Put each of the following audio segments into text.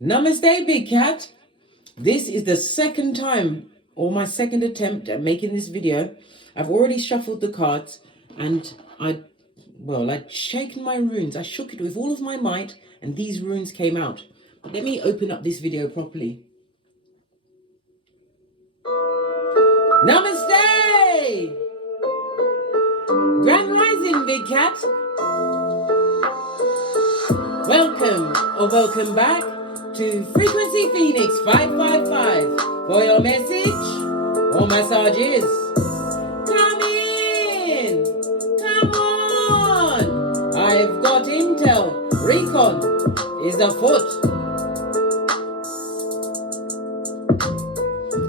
Namaste, Big Cat. This is the second time, or my second attempt at making this video. I've already shuffled the cards, and I'd shaken my runes. I shook it with all of my might, and these runes came out. Let me open up this video properly. Namaste! Grand Rising, Big Cat. Welcome, or welcome back to Frequency Phoenix 555 for your message or massages. Come in! Come on! I've got intel. Recon is afoot.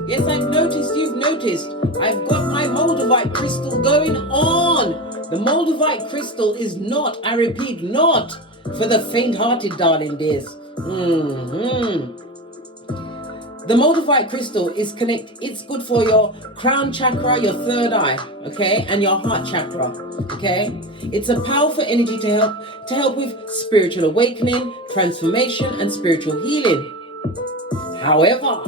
Yes, I've noticed, you've noticed. I've got my Moldavite crystal going on. The Moldavite crystal is not, I repeat, not for the faint-hearted, darling dears. The Moldavite crystal is it's good for your crown chakra, your third eye, okay, and your heart chakra, okay. It's a powerful energy to help with spiritual awakening, transformation, and spiritual healing. However,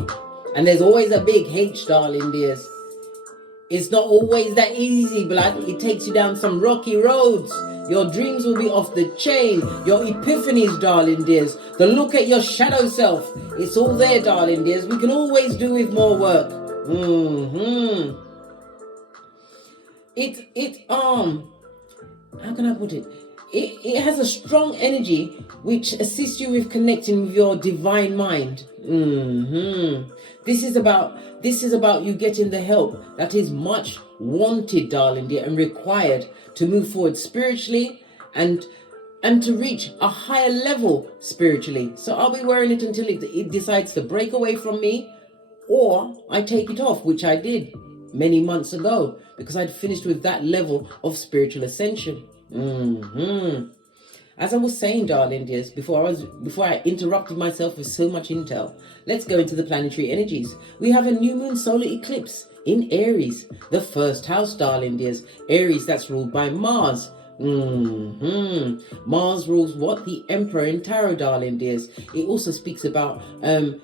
and there's always a big H, darling dears, it's not always that easy, blood. It takes you down some rocky roads. Your dreams will be off the chain. Your epiphanies, darling dears. The look at your shadow self. It's all there, darling dears. We can always do with more work. How can I put it? It has a strong energy which assists you with connecting with your divine mind. This is about you getting the help that is much wanted, darling dear, and required to move forward spiritually and to reach a higher level spiritually. So I'll be wearing it until it decides to break away from me, or I take it off, which I did many months ago because I'd finished with that level of spiritual ascension. As I was saying, darling dears, before I interrupted myself with so much intel, let's go into the planetary energies. We have a new moon solar eclipse in Aries, the first house, darling dears. Aries, that's ruled by Mars. Mars rules what? The Emperor in Tarot, darling dears. It also speaks about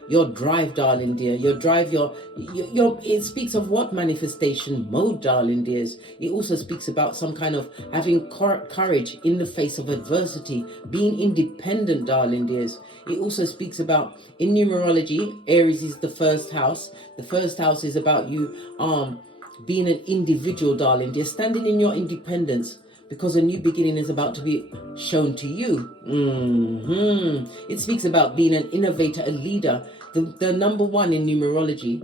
your drive, darling dear. Your drive, it speaks of what? Manifestation mode, darling dears. It also speaks about some kind of having courage in the face of adversity, being independent, darling dears. It also speaks about, in numerology, Aries is the first house. The first house is about you being an individual, darling dear, standing in your independence, because a new beginning is about to be shown to you. It speaks about being an innovator, a leader. The number one in numerology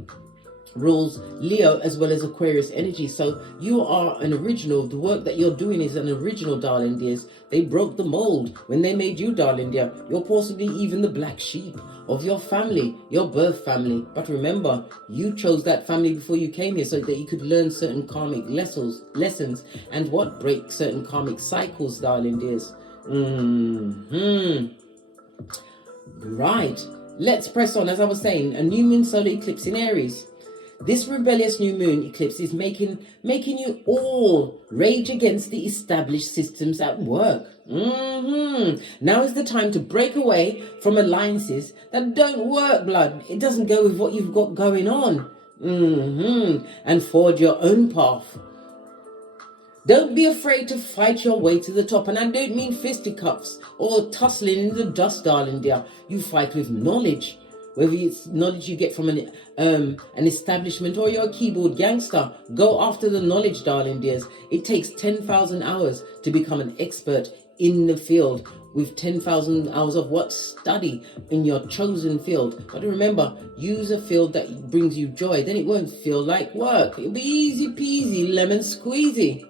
rules Leo as well as Aquarius energy. So you are an original. The work that you're doing is an original, darling dears. They broke the mold when they made you, darling dear. You're possibly even the black sheep of your family, your birth family. But remember, you chose that family before you came here so that you could learn certain karmic lessons and what break certain karmic cycles, darling dears. Right, let's press on. As I was saying, a new moon solar eclipse in Aries. This rebellious new moon eclipse is making you all rage against the established systems at work. Now is the time to break away from alliances that don't work, blood. It doesn't go with what you've got going on. And forge your own path. Don't be afraid to fight your way to the top. And I don't mean fisticuffs or tussling in the dust, darling dear. You fight with knowledge. Whether it's knowledge you get from an establishment or you're a keyboard gangster, go after the knowledge, darling dears. It takes 10,000 hours to become an expert in the field, with 10,000 hours of what? Study in your chosen field. But remember, use a field that brings you joy. Then it won't feel like work. It'll be easy peasy, lemon squeezy.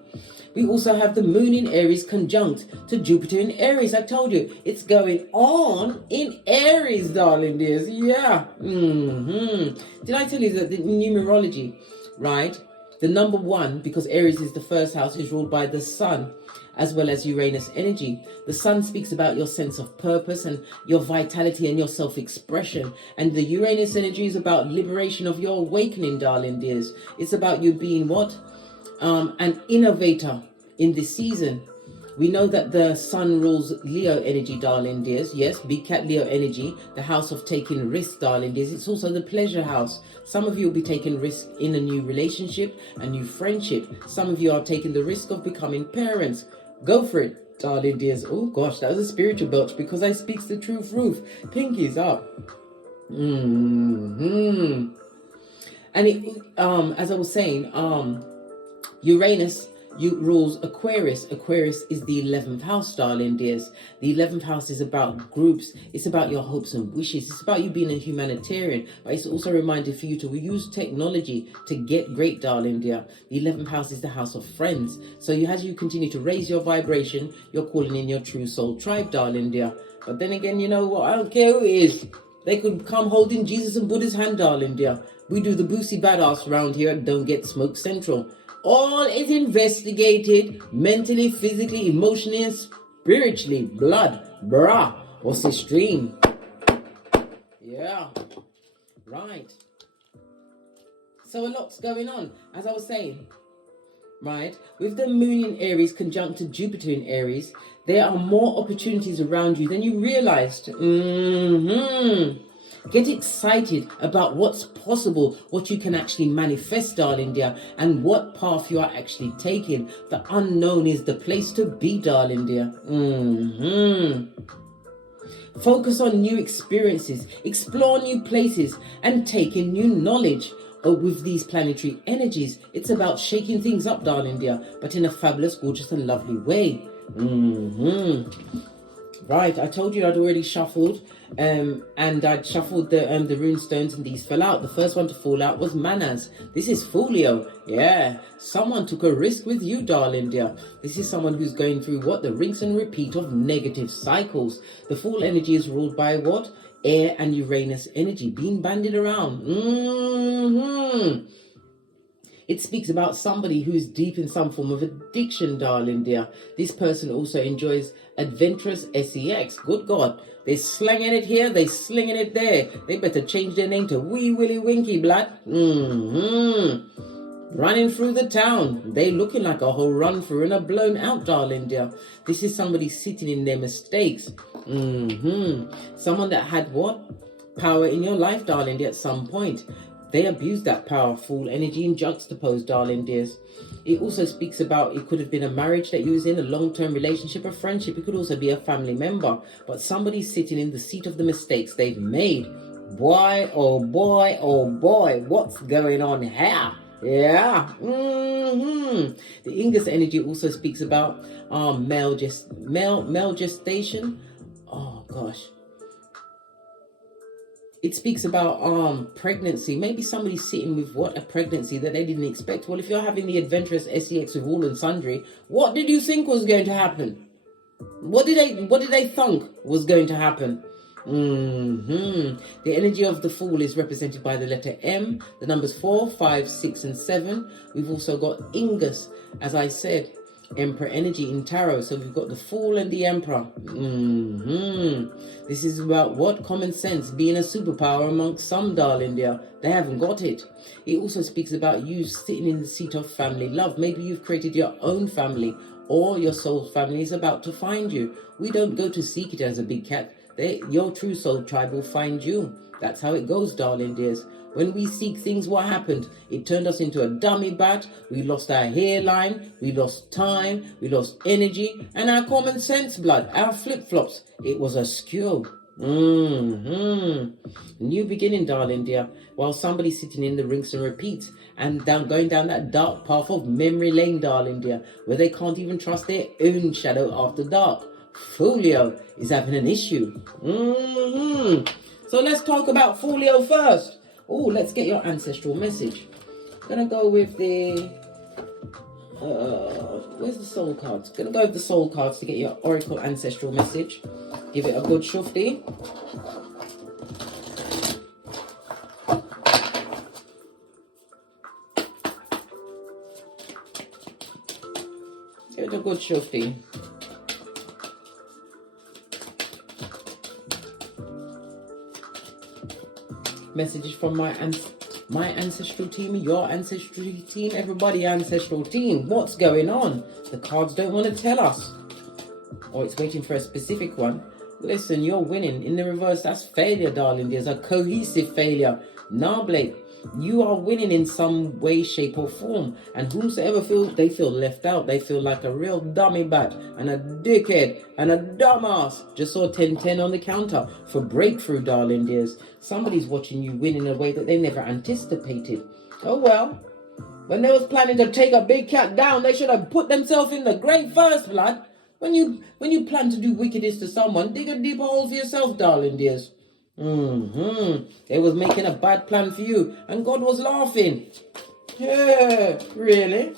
We also have the moon in Aries conjunct to Jupiter in Aries. I told you, it's going on in Aries, darling dears. Yeah. Did I tell you that the numerology, right? The number one, because Aries is the first house, is ruled by the sun, as well as Uranus energy. The sun speaks about your sense of purpose and your vitality and your self-expression. And the Uranus energy is about liberation of your awakening, darling dears. It's about you being what? An innovator in this season. We know that the sun rules Leo energy, darling dears. Yes, big cat Leo energy, the house of taking risks, darling dears. It's also the pleasure house. Some of you will be taking risks in a new relationship, a new friendship. Some of you are taking the risk of becoming parents. Go for it, darling dears. Oh gosh, that was a spiritual belch because I speaks the truth. Pinkies up. And it, as I was saying, Uranus rules Aquarius. Aquarius is the 11th house, darling dears. The 11th house is about groups. It's about your hopes and wishes. It's about you being a humanitarian. But it's also a reminder for you to use technology to get great, darling dear. The 11th house is the house of friends. So as you continue to raise your vibration, you're calling in your true soul tribe, darling dear. But then again, you know what? I don't care who it is. They could come holding Jesus and Buddha's hand, darling dear. We do the boosie badass around here at Don't Get Smoke Central. All is investigated mentally, physically, emotionally, and spiritually. Blood, brah, what's the stream? Yeah, right. So a lot's going on, as I was saying. Right, with the moon in Aries conjunct to Jupiter in Aries, there are more opportunities around you than you realized. Get excited about what's possible, what you can actually manifest, darling dear, and what path you are actually taking. The unknown is the place to be, darling dear. Focus on new experiences, explore new places, and take in new knowledge. With these planetary energies, it's about shaking things up, darling dear, but in a fabulous, gorgeous, and lovely way. Right, I told you I'd already shuffled, and I'd shuffled the rune stones, and these fell out. The first one to fall out was Manas. This is Folio. Yeah, someone took a risk with you, darling dear. This is someone who's going through the rinse and repeat of negative cycles. The Fool energy is ruled by what? Air and Uranus energy being bandied around. It speaks about somebody who's deep in some form of addiction, darling dear. This person also enjoys adventurous sex. Good God. They're slanging it here, they're slinging it there. They better change their name to Wee Willie Winky Blood. Running through the town. They looking like a whole run through and a blown out, darling dear. This is somebody sitting in their mistakes. Someone that had what? Power in your life, darling dear, at some point. They abused that power. Fool energy and juxtaposed, darling dears. It also speaks about, it could have been a marriage that you was in, a long-term relationship, a friendship. It could also be a family member. But somebody's sitting in the seat of the mistakes they've made. Boy, oh boy, oh boy. What's going on here? Yeah. The Ingus energy also speaks about male gestation. Oh gosh. It speaks about pregnancy. Maybe somebody's sitting with a pregnancy that they didn't expect. Well, if you're having the adventurous sex with all and sundry, what did you think was going to happen? What did they think was going to happen? The energy of the Fool is represented by the letter M, the numbers 4, 5, 6, and 7. We've also got Ingus, as I said, Emperor energy in tarot. So we've got the Fool and the Emperor. This is about what? Common sense being a superpower amongst some, darling dear. They haven't got it. It also speaks about you sitting in the seat of family love. Maybe you've created your own family, or your soul family is about to find you. We don't go to seek it as a big cat. Your true soul tribe will find you. That's how it goes, darling dears. When we seek things, what happened? It turned us into a dummy bat. We lost our hairline. We lost time. We lost energy. And our common sense blood. Our flip-flops. It was askew. New beginning, darling dear. While somebody's sitting in the rinse and repeats and going down that dark path of memory lane, darling dear, where they can't even trust their own shadow after dark. Folio is having an issue. So let's talk about Folio first. Oh, let's get your ancestral message. Gonna go with the where's the soul cards? Gonna go with the soul cards to get your oracle ancestral message. Give it a good shufty. Give it a good shufty. Messages from my ancestral team, your ancestral team, everybody ancestral team. What's going on? The cards don't want to tell us. or it's waiting for a specific one, listen, you're winning. In the reverse, that's failure, darling. There's a cohesive failure. Nah, Blake, you are winning in some way, shape, or form. And whomsoever feels, they feel left out. They feel like a real dummy bat and a dickhead and a dumbass. Just saw 10-10 on the counter for breakthrough, darling dears. Somebody's watching you win in a way that they never anticipated. Oh well. When they was planning to take a big cat down, they should have put themselves in the grave first, blood. When you plan to do wickedness to someone, dig a deeper hole for yourself, darling dears. They was making a bad plan for you, and God was laughing. Yeah, really?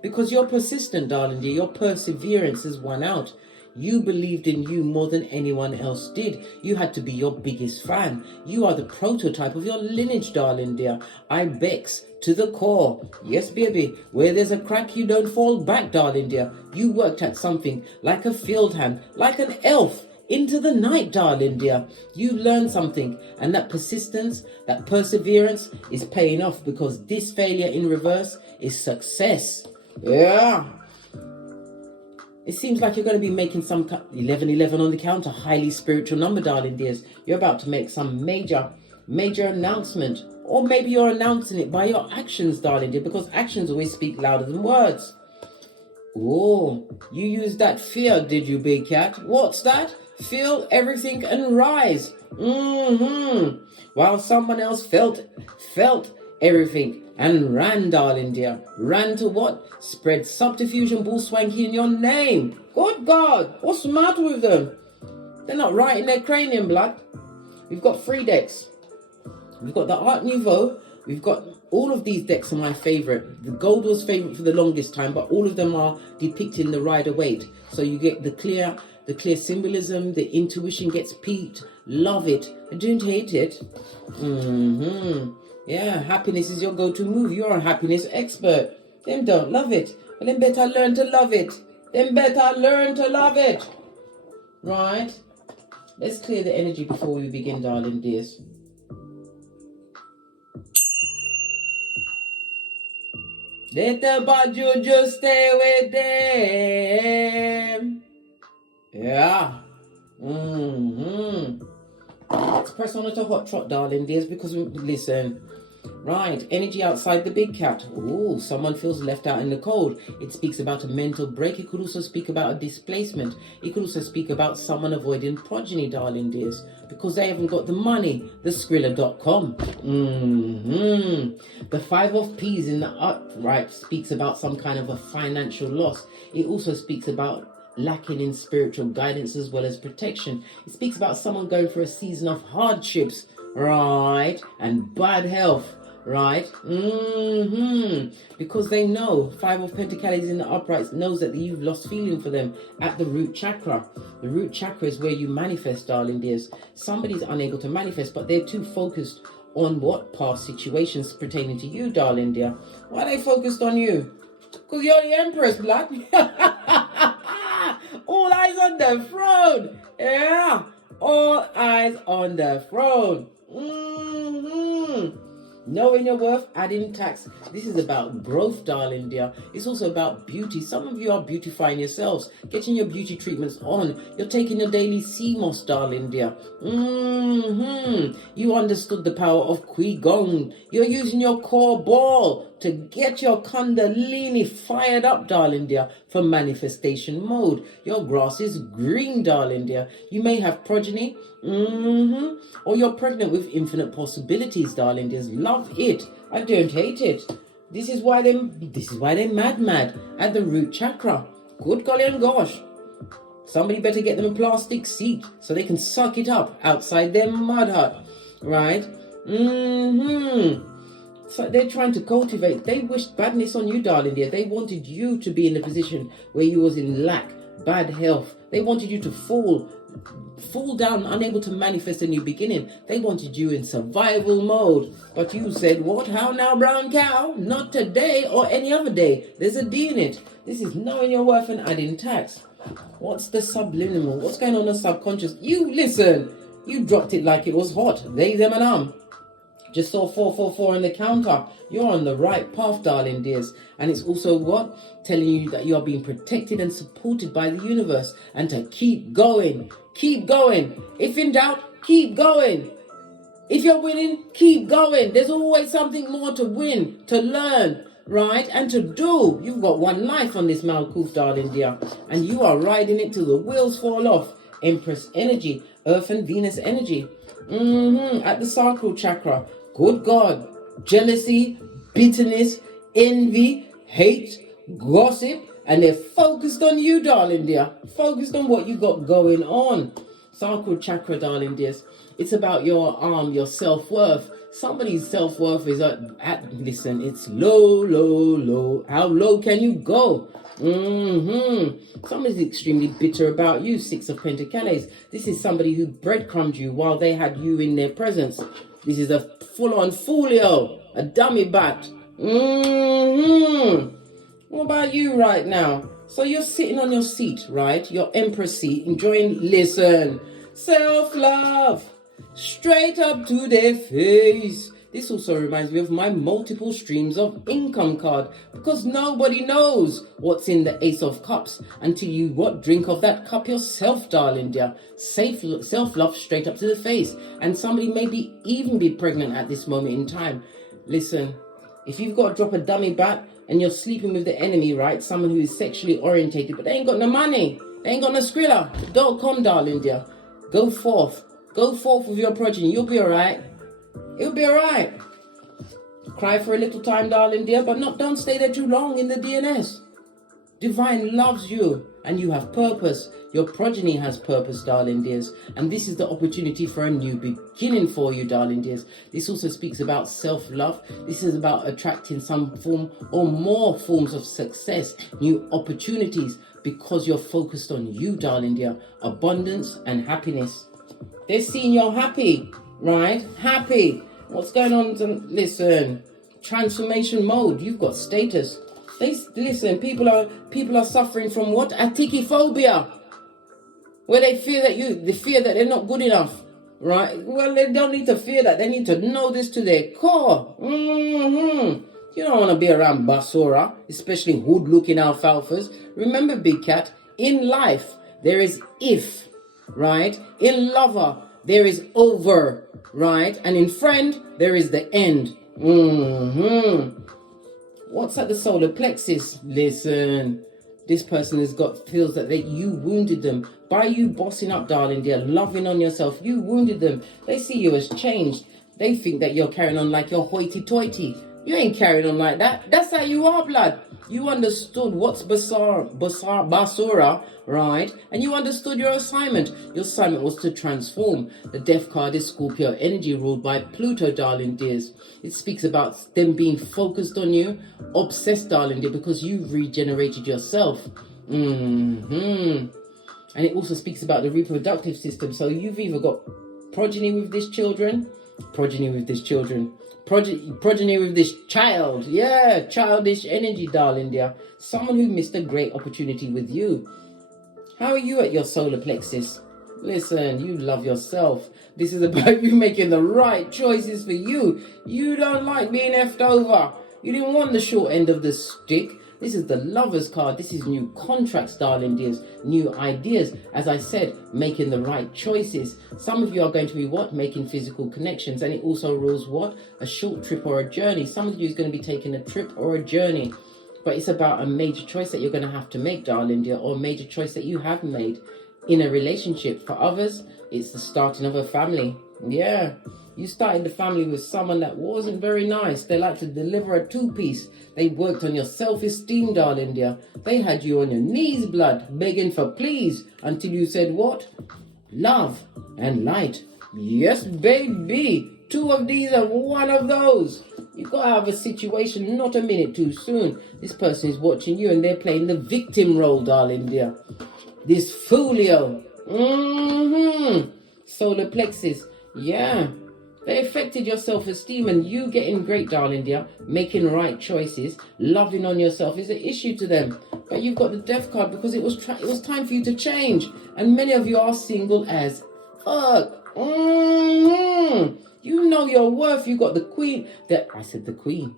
Because you're persistent, darling dear. Your perseverance has won out. You believed in you more than anyone else did. You had to be your biggest fan. You are the prototype of your lineage, darling dear. Ibex to the core. Yes, baby. Where there's a crack, you don't fall back, darling dear. You worked at something like a field hand, like an elf, into the night, darling dear. You learned something, and that persistence, that perseverance is paying off, because this failure in reverse is success. Yeah. It seems like you're going to be making some 1111 on the counter, highly spiritual number, darling dears. You're about to make some major announcement, or maybe you're announcing it by your actions, darling dear, because actions always speak louder than words. Oh, you used that fear, did you, big cat? What's that? Feel everything and rise. While someone else felt everything and ran, darling dear. Ran to what? Spread subterfuge and bull swanky in your name. Good God, what's the matter with them? They're not right in their cranium, blood. We've got 3 decks. We've got the Art Nouveau. We've got all of these decks are my favorite. The gold was favorite for the longest time, but all of them are depicting the Rider-Waite. So you get the clear symbolism, the intuition gets peaked. Love it. I don't hate it. Yeah, happiness is your go-to move. You're a happiness expert. Them don't love it. Well, them better learn to love it. Right. Let's clear the energy before we begin, darling dears. Let the bad juju stay with them. Yeah. Let's press on to hot trot, darling dears, because listen. Right, energy outside the big cat. Oh, someone feels left out in the cold. It speaks about a mental break. It could also speak about a displacement. It could also speak about someone avoiding progeny, darling dears, because they haven't got the money. The Skrilla.com. The 5 of Peas in the upright speaks about some kind of a financial loss. It also speaks about lacking in spiritual guidance as well as protection. It speaks about someone going through a season of hardships, right, and bad health, right? Because they know 5 of Pentacles in the upright knows that you've lost feeling for them at the root chakra. The root chakra is where you manifest, darling dears. Somebody's unable to manifest, but they're too focused on what past situations pertaining to you, darling dear. Why are they focused on you? Because you're the Empress, blood. All eyes on the throne. Yeah. All eyes on the throne. Knowing your worth, adding tax. This is about growth, darling dear. It's also about beauty. Some of you are beautifying yourselves, getting your beauty treatments on. You're taking your daily sea moss, darling dear. You understood the power of Qigong. You're using your core ball to get your Kundalini fired up, darling dear, for manifestation mode. Your grass is green, darling dear. You may have progeny, or you're pregnant with infinite possibilities, darling dears. Love it. I don't hate it. This is why they're mad at the root chakra. Good golly and gosh. Somebody better get them a plastic seat so they can suck it up outside their mud hut, right? So they're trying to cultivate. They wished badness on you, darling dear. They wanted you to be in a position where you was in lack, bad health. They wanted you to fall down, unable to manifest a new beginning. They wanted you in survival mode. But you said, what? How now, brown cow? Not today or any other day. There's a D in it. This is knowing your worth and adding tax. What's the subliminal? What's going on in the subconscious? You listen. You dropped it like it was hot. They, them, and Just saw 444 on the counter. You're on the right path, darling dears. And it's also what? Telling you that you are being protected and supported by the universe. And to keep going. Keep going. If in doubt, keep going. If you're winning, keep going. There's always something more to win, to learn, right? And to do. You've got one life on this Malkuth, darling dear. And you are riding it till the wheels fall off. Empress energy, Earth and Venus energy. At the sacral chakra. Good God. Jealousy, bitterness, envy, hate, gossip. And they're focused on you, darling dear. Focused on what you got going on. Sacral chakra, darling dears. It's about your self-worth. Somebody's self-worth is listen, it's low, low, low. How low can you go? Somebody's extremely bitter about you. 6 of Pentacles. This is somebody who breadcrumbed you while they had you in their presence. This is a full-on folio, a dummy bat. What about you right now? So you're sitting on your seat, right? Your Empress seat, enjoying, listen, self-love, straight up to their face. This also reminds me of my multiple streams of income card, because nobody knows what's in the Ace of Cups until you drink of that cup yourself, darling dear. Self-love straight up to the face. And somebody maybe even be pregnant at this moment in time. Listen, if you've got to drop a dummy bat and you're sleeping with the enemy, right? Someone who is sexually orientated, but they ain't got no money. They ain't got no skrilla. Don't come, darling dear. Go forth. Go forth with your progeny. You'll be all right. You'll be all right. Cry for a little time, darling dear, but don't stay there too long in the DNS. Divine loves you and you have purpose. Your progeny has purpose, darling dears. And this is the opportunity for a new beginning for you, darling dears. This also speaks about self-love. This is about attracting some form or more forms of success, new opportunities, because you're focused on you, darling dear. Abundance and happiness. They're seeing you're happy, right? Happy. What's going on? Listen, transformation mode. You've got status. Listen, people are suffering from what? Atikiphobia. Where they fear that they're not good enough, right? Well, they don't need to fear that. They need to know this to their core. You don't want to be around basura, especially hood-looking alfalfas. Remember, big cat, in life, there is if, right? In lover, there is over, right? And in friend, there is the end. What's at the solar plexus? Listen, this person feels that you wounded them by you bossing up, darling dear, loving on yourself. You wounded them. They see you as changed. They think that you're carrying on like you're hoity-toity. You ain't carrying on like that. That's how you are, blood. You understood what's basura, right? And you understood your assignment. Your assignment was to transform. The death card is Scorpio energy ruled by Pluto, darling dears. It speaks about them being focused on you, obsessed, darling dear, because you've regenerated yourself. And it also speaks about the reproductive system. So you've either got progeny with this progeny with this child. Yeah, childish energy, darling dear. Someone who missed a great opportunity with you. How are you at your solar plexus? Listen, you love yourself. This is about you making the right choices for you. You don't like being effed over. You didn't want the short end of the stick. This is the Lover's card. This is new contracts, darling dears. New ideas. As I said, making the right choices. Some of you are going to be what? Making physical connections. And it also rules what? A short trip or a journey. Some of you is going to be taking a trip or a journey. But it's about a major choice that you're going to have to make, darling dear. Or a major choice that you have made in a relationship. For others, it's the starting of a family. Yeah. You started the family with someone that wasn't very nice. They like to deliver a two-piece. They worked on your self-esteem, darling dear. They had you on your knees, blood, begging for please, until you said what? Love and light. Yes, baby. 2 of these and 1 of those. You got to have a situation, not a minute too soon. This person is watching you and they're playing the victim role, darling dear. This folio. Solar plexus. Yeah. They affected your self-esteem, and you getting great, darling dear, making right choices, loving on yourself is an issue to them. But you've got the death card because it was time for you to change. And many of you are single as fuck. You know your worth. You got the queen. I said the queen.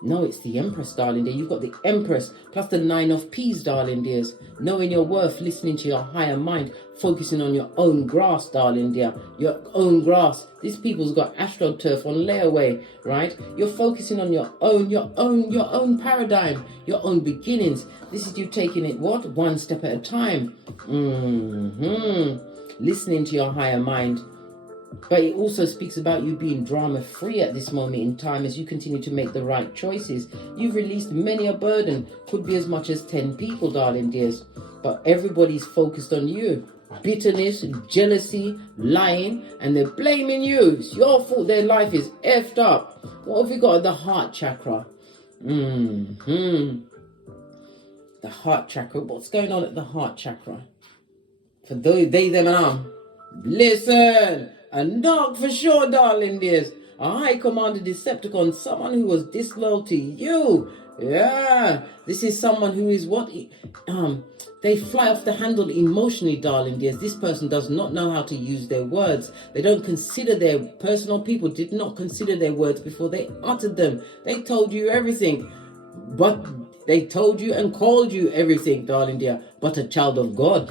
No, it's the Empress, darling dear. You've got the Empress plus the 9 of Peas, darling dears. Knowing your worth, listening to your higher mind, focusing on your own grass, darling dear. Your own grass. These people's got AstroTurf on layaway, right? You're focusing on your own paradigm, your own beginnings. This is you taking it what? One step at a time. Listening to your higher mind. But it also speaks about you being drama-free at this moment in time as you continue to make the right choices. You've released many a burden. Could be as much as 10 people, darling dears. But everybody's focused on you. Bitterness, jealousy, lying, and they're blaming you. It's your fault their life is effed up. What have we got at the heart chakra? The heart chakra. What's going on at the heart chakra? For those, they, them, and I'm. Listen. A dog for sure, darling dears. A high commander Decepticon, someone who was disloyal to you. Yeah, this is someone who is what? They fly off the handle emotionally, darling dears. This person does not know how to use their words. They don't consider their personal people, did not consider their words before they uttered them. They told you everything, but they told you and called you everything, darling dear, but a child of God.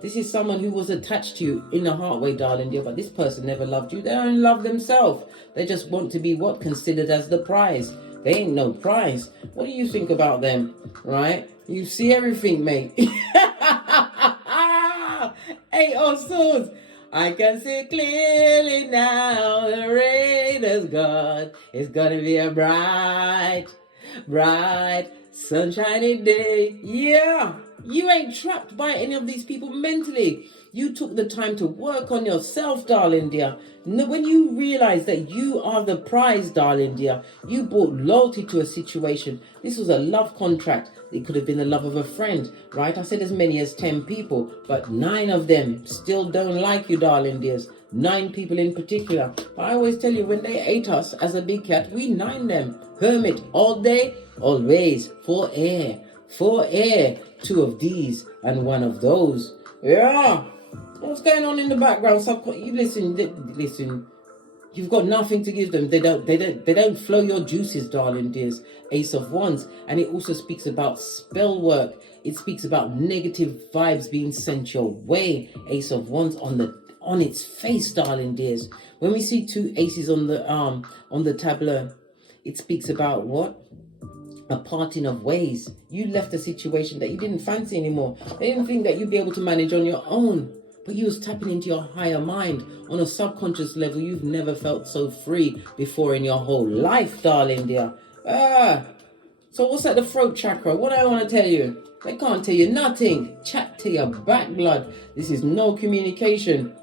This is someone who was attached to you in a heart way, darling dear, but this person never loved you. They don't love themselves. They just want to be what? Considered as the prize. They ain't no prize. What do you think about them, right? You see everything, mate. 8 of Swords. I can see clearly now the rain is gone. It's gonna be a bright, sunshiny day. Yeah. You ain't trapped by any of these people mentally. You took the time to work on yourself, darling dear. When you realize that you are the prize, darling dear, you brought loyalty to a situation. This was a love contract. It could have been the love of a friend, right? I said as many as 10 people, but 9 of them still don't like you, darling dears. 9 people in particular. But I always tell you, when they ate us as a big cat, we 9 them. Hermit, all day, always, for air. 2 of these and 1 of those. Yeah. What's going on in the background? You listen. You've got nothing to give them. They don't flow your juices, darling dears. Ace of Wands. And it also speaks about spell work. It speaks about negative vibes being sent your way. Ace of Wands on its face, darling dears. When we see 2 aces on the tableau, it speaks about what? A parting of ways. You left a situation that you didn't fancy anymore. They didn't think that you'd be able to manage on your own. But you was tapping into your higher mind on a subconscious level. You've never felt so free before in your whole life, darling dear. So what's at the throat chakra? What do I want to tell you? They can't tell you nothing. Chat to your back blood. This is no communication.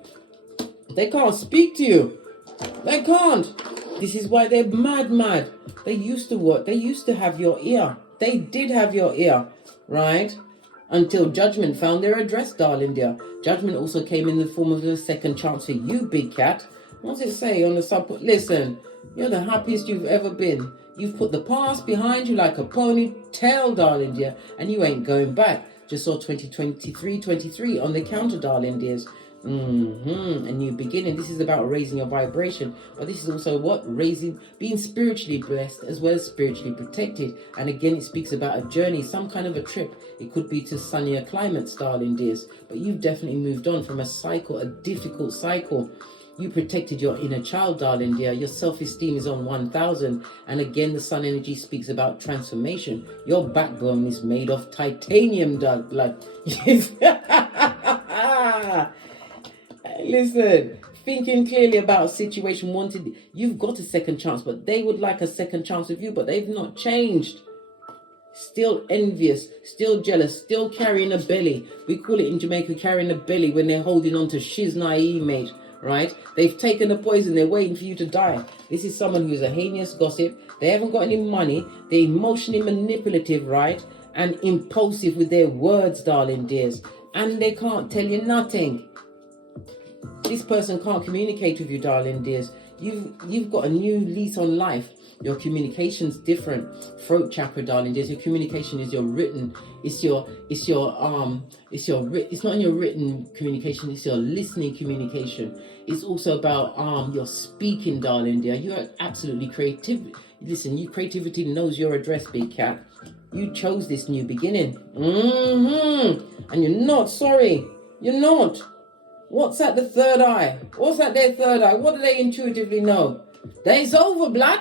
They can't speak to you. They can't. This is why they're mad. They used to what? They used to have your ear. They did have your ear, right? Until judgment found their address, darling dear. Judgment also came in the form of a second chance for you, big cat. What's it say on the sub? Listen, you're the happiest you've ever been. You've put the past behind you like a ponytail, darling dear, and you ain't going back. Just saw 2023 on the counter, darling dears. A new beginning. This is about raising your vibration, but this is also what? Being spiritually blessed as well as spiritually protected. And again, it speaks about a journey, some kind of a trip. It could be to sunnier climates, darling dears, but you've definitely moved on from a cycle, a difficult cycle. You protected your inner child, darling dear. Your self-esteem is on 1000. And again, the sun energy speaks about transformation. Your backbone is made of titanium, blood. Listen, thinking clearly about a situation, you've got a second chance, but they would like a second chance with you, but they've not changed. Still envious, still jealous, still carrying a belly. We call it in Jamaica carrying a belly when they're holding on to shiznai, mate, right? They've taken the poison, they're waiting for you to die. This is someone who's a heinous gossip. They haven't got any money. They're emotionally manipulative, right? And impulsive with their words, darling dears. And they can't tell you nothing. This person can't communicate with you, darling dears. You've got a new lease on life. Your communication's different. Throat chakra, darling dears. Your communication is your written. It's not in your written communication. It's your listening communication. It's also about your speaking, darling dear. You are absolutely creative. Listen, creativity knows your address, big cat. You chose this new beginning. And you're not sorry. You're not. What's at the third eye? What's at their third eye? What do they intuitively know? Day's over, blood.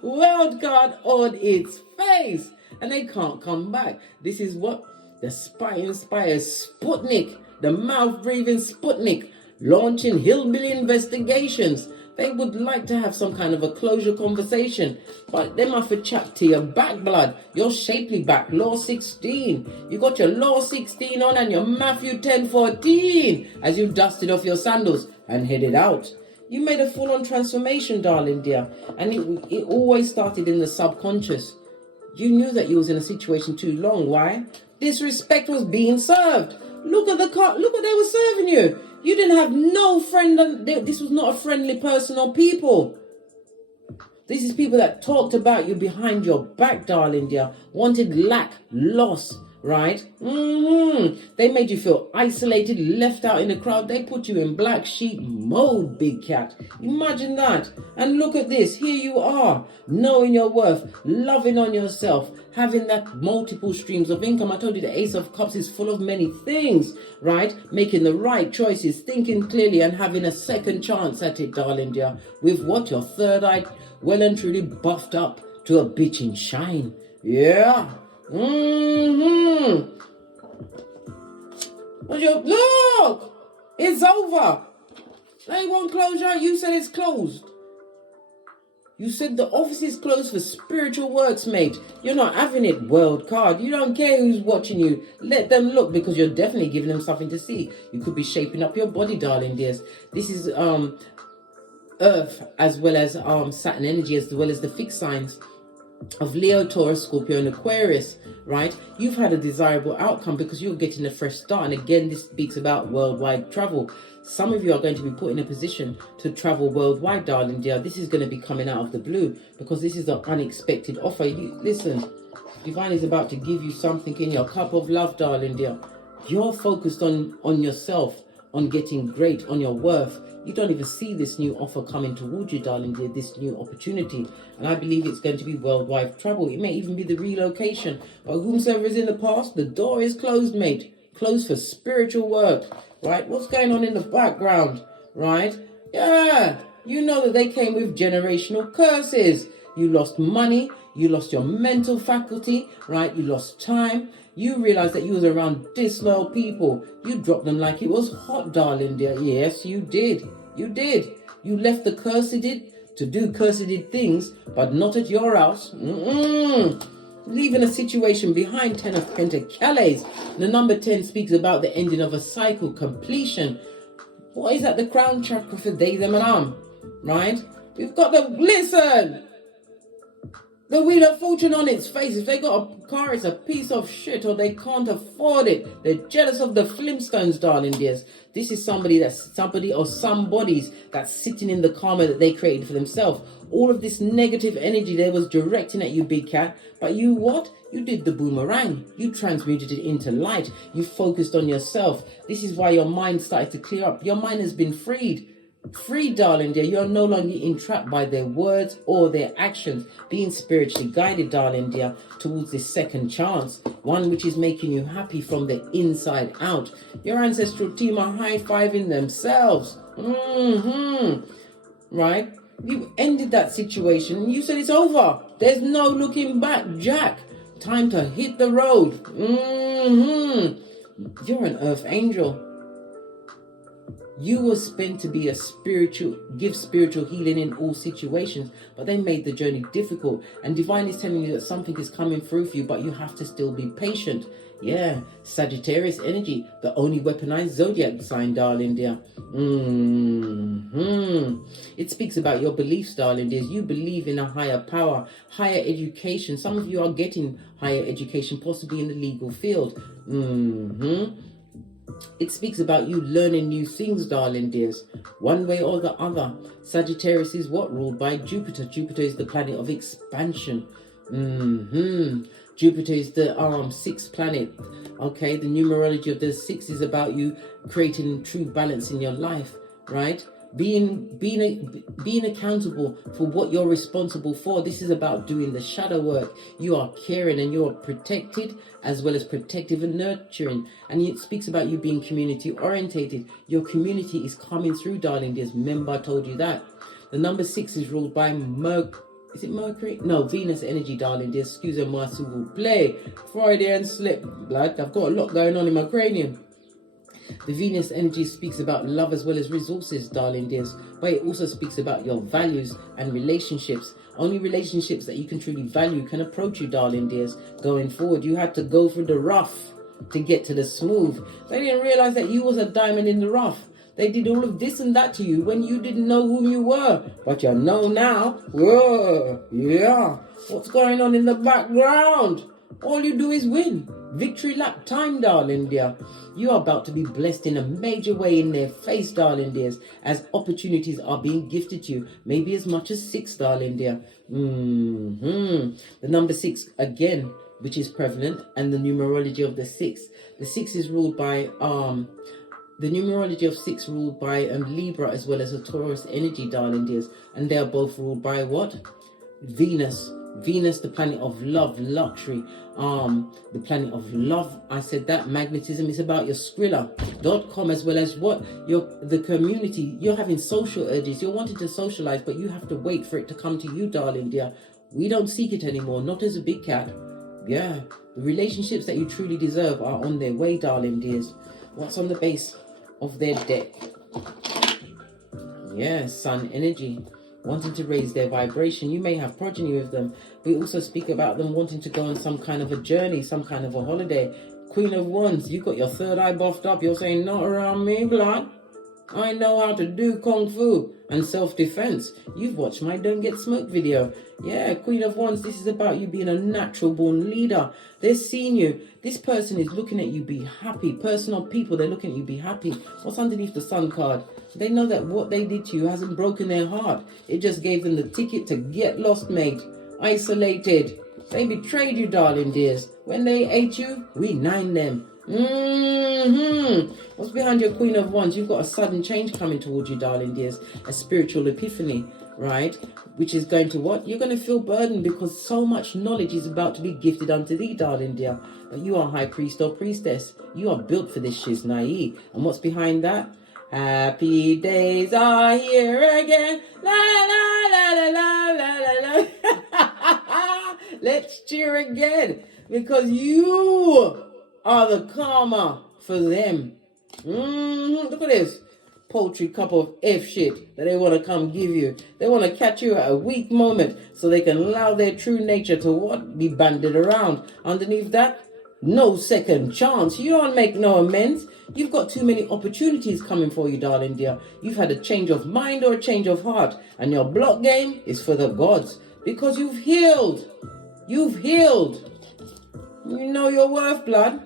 World card on its face. And they can't come back. This is what the spy-inspired Sputnik, the mouth-breathing Sputnik, launching hillbilly investigations. They would like to have some kind of a closure conversation, but they must have chat to your back, blood. Your shapely back, Law 16. You got your Law 16 on and your Matthew 10:14 as you dusted off your sandals and headed out. You made a full-on transformation, darling dear, and it always started in the subconscious. You knew that you was in a situation too long. Why? Disrespect was being served. Look at look what they were serving you. You didn't have no friend. This was not a friendly person or people. This is people that talked about you behind your back, darling dear. Wanted lack, loss, right? They made you feel isolated, left out in the crowd. They put you in black sheep mode, big cat. Imagine that. And look at this. Here you are, knowing your worth, loving on yourself, having that multiple streams of income. I told you the Ace of Cups is full of many things, right? Making the right choices, thinking clearly, and having a second chance at it, darling dear. With what? Your third eye well and truly buffed up to a bitching shine. Yeah. Look! It's over. They won't close your eye. You said it's closed. You said the office is closed for spiritual works, mate. You're not having it, world card. You don't care who's watching you. Let them look, because you're definitely giving them something to see. You could be shaping up your body, darling dears. This is Earth as well as Saturn energy, as well as the fixed signs of Leo, Taurus, Scorpio, and Aquarius, right? You've had a desirable outcome because you're getting a fresh start. And again, this speaks about worldwide travel. Some of you are going to be put in a position to travel worldwide, darling dear. This is going to be coming out of the blue because this is an unexpected offer. Listen, Divine is about to give you something in your cup of love, darling dear. You're focused on yourself, on getting great, on your worth. You don't even see this new offer coming towards you, darling dear, this new opportunity. And I believe it's going to be worldwide travel. It may even be the relocation. But whomsoever is in the past, the door is closed, mate. Closed for spiritual work, right? What's going on in the background, right? Yeah, you know that they came with generational curses. You lost money. You lost your mental faculty, right? You lost time. You realized that you was around disloyal people. You dropped them like it was hot, darling dear. Yes, you did. You did. You left the cursed to do cursed things, but not at your house. Leaving a situation behind. 10 of Pentacles. The number 10 speaks about the ending of a cycle, completion. What is that? The crown chakra for they, them, and arm, right? We've got the Wheel of Fortune on its face. If they got a car, it's a piece of shit, or they can't afford it. They're jealous of the Flintstones, darling dears. This is somebody that's sitting in the karma that they created for themselves. All of this negative energy they was directing at you, big cat. But you what? You did the boomerang. You transmuted it into light. You focused on yourself. This is why your mind started to clear up. Your mind has been freed. Free, darling dear. You're no longer entrapped by their words or their actions. Being spiritually guided, darling dear, towards this second chance, one which is making you happy from the inside out. Your ancestral team are high-fiving themselves. Right? You ended that situation. You said it's over. There's no looking back, Jack. Time to hit the road. You're an earth angel. You were meant to be give spiritual healing in all situations, but they made the journey difficult. And Divine is telling you that something is coming through for you, but you have to still be patient. Yeah, Sagittarius energy, the only weaponized zodiac sign, darling dear. It speaks about your beliefs, darling dears. You believe in a higher power, higher education. Some of you are getting higher education, possibly in the legal field. It speaks about you learning new things, darling dears, one way or the other. Sagittarius is what? Ruled by Jupiter. Jupiter is the planet of expansion. Jupiter is the sixth planet. Okay, the numerology of the six is about you creating true balance in your life, right? Being accountable for what you're responsible for. This is about doing the shadow work. You are caring and you are protected, as well as protective and nurturing. And it speaks about you being community orientated. Your community is coming through, darling dears. Remember, I told you that. The number 6 is ruled by Is it Mercury? No, Venus energy, darling dears. Excuse-moi, s'il vous plaît. Freudian slip, blood. I've got a lot going on in my cranium. The Venus energy speaks about love as well as resources, darling dears, but it also speaks about your values and relationships. Only relationships that you can truly value can approach you, darling dears, going forward. You had to go through the rough to get to the smooth. They didn't realize that you was a diamond in the rough. They did all of this and that to you when you didn't know who you were, but you know now. Whoa, yeah. What's going on in the background? All you do is win. Victory lap time, darling dear. You are about to be blessed in a major way in their face, darling dears, as opportunities are being gifted to you. Maybe as much as 6, darling dear. The number 6 again, which is prevalent, and the numerology of the 6. The 6 is ruled by the numerology of 6 ruled by Libra as well as a Taurus energy, darling dears, and they are both ruled by what? Venus. Venus, the planet of love, luxury, the planet of love. I said that. Magnetism is about your Skrilla.com, as well as what? The community. You're having social urges. You're wanting to socialize, but you have to wait for it to come to you, darling dear. We don't seek it anymore, not as a big cat. Yeah, the relationships that you truly deserve are on their way, darling dears. What's on the base of their deck? Yeah, sun energy. Wanting to raise their vibration. You may have progeny with them. We also speak about them wanting to go on some kind of a journey, some kind of a holiday. Queen of Wands, you got your third eye buffed up. You're saying, not around me, blood. I know how to do kung fu and self-defense. You've watched my Don't Get Smoked video. Yeah, Queen of Wands, this is about you being a natural born leader. They're seeing you. This person is looking at you be happy. Personal people, they're looking at you be happy. What's underneath the sun card? They know that what they did to you hasn't broken their heart. It just gave them the ticket to get lost, mate. Isolated. They betrayed you, darling dears. When they ate you, we nined them. What's behind your Queen of Wands? You've got a sudden change coming towards you, darling dears. A spiritual epiphany, right? Which is going to what? You're going to feel burdened because so much knowledge is about to be gifted unto thee, darling dear. But you are high priest or priestess. You are built for this shiznai. And what's behind that? Happy days are here again. La la la la la la la la. Let's cheer again, because you are the karma for them. Look at this poultry cup of F shit that they want to come give you. They want to catch you at a weak moment so they can allow their true nature to what? Be banded around. Underneath that, no second chance. You don't make no amends. You've got too many opportunities coming for you, darling dear. You've had a change of mind or a change of heart, and your block game is for the gods, because you've healed. You've healed. You know your worth, blood.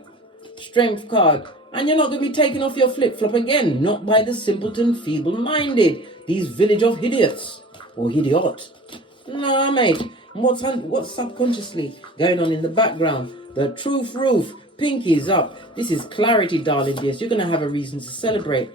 Strength card. And you're not going to be taking off your flip-flop again. Not by the simpleton feeble-minded. These village of idiots. Or idiot. Nah, mate. What's subconsciously going on in the background? The truth roof. Pinkies up. This is clarity, darling dears. You're going to have a reason to celebrate.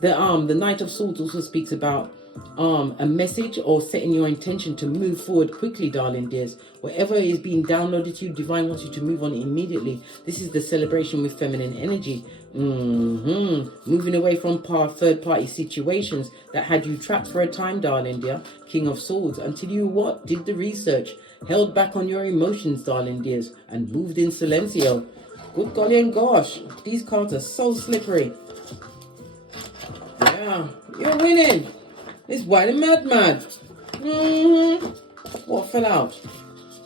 The Knight of Swords also speaks about a message or setting your intention to move forward quickly, darling dears. Whatever is being downloaded to you, divine wants you to move on immediately. This is the celebration with feminine energy. Moving away from third party situations that had you trapped for a time, darling dear. King of Swords, until you what? Did the research, held back on your emotions, darling dears, and moved in silencio. Good golly and gosh, these cards are so slippery. Yeah, you're winning. It's white and mad. What fell out?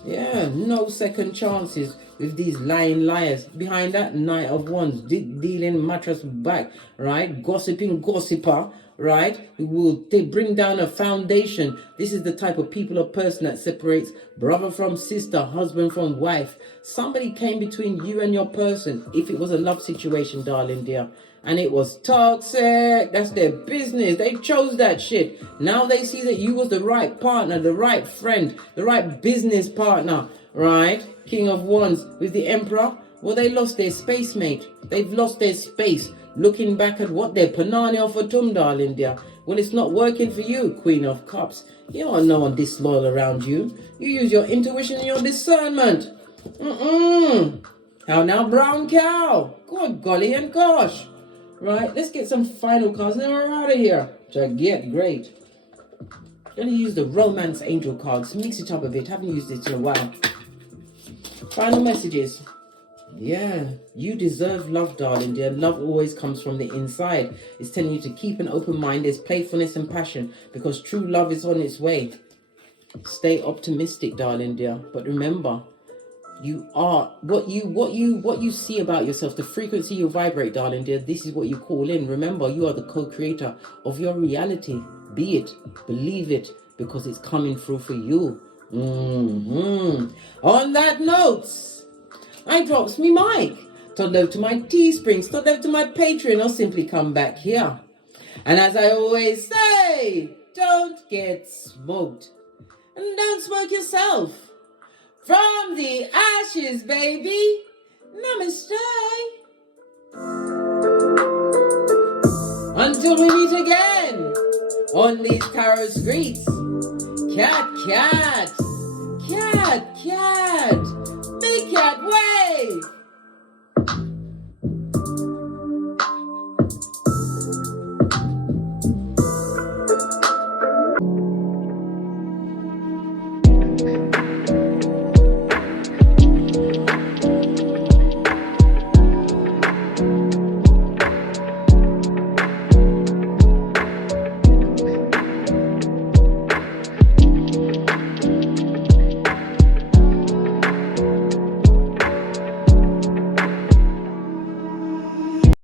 Yeah, no second chances. with these lying liars. Behind that, Knight of Wands, dealing mattress back, right? Gossiping gossiper, right? They bring down a foundation. This is the type of people or person that separates brother from sister, husband from wife. Somebody came between you and your person. If it was a love situation, darling dear, and it was toxic, that's their business. They chose that shit. Now they see that you was the right partner, the right friend, the right business partner, right? King of Wands with the Emperor. Well, they lost their space, mate. They've lost their space. Looking back at what they're panani off a tum, darling dear. Well, it's not working for you, Queen of Cups. You don't want no one disloyal around you. You use your intuition and your discernment. How now, brown cow? Good golly and gosh. Right, let's get some final cards and then we're out of here. Great. Gonna use the Romance Angel cards. Mix it up a bit. Haven't used it in a while. Final messages. Yeah, you deserve love, darling dear. Love always comes from the inside. It's telling you to keep an open mind. There's playfulness and passion because true love is on its way. Stay optimistic, darling dear. But remember, you are what you see about yourself, the frequency you vibrate, darling dear. This is what you call in. Remember, you are the co-creator of your reality. Be it, believe it, because it's coming through for you. On that note, I drops me mic. Todd over to my Teesprings, todd over to my Patreon, or simply come back here. And as I always say, don't get smoked. And don't smoke yourself. From the ashes, baby. Namaste. Until we meet again on these tarot streets. Cat, cat. Cat, cat. Big cat, where?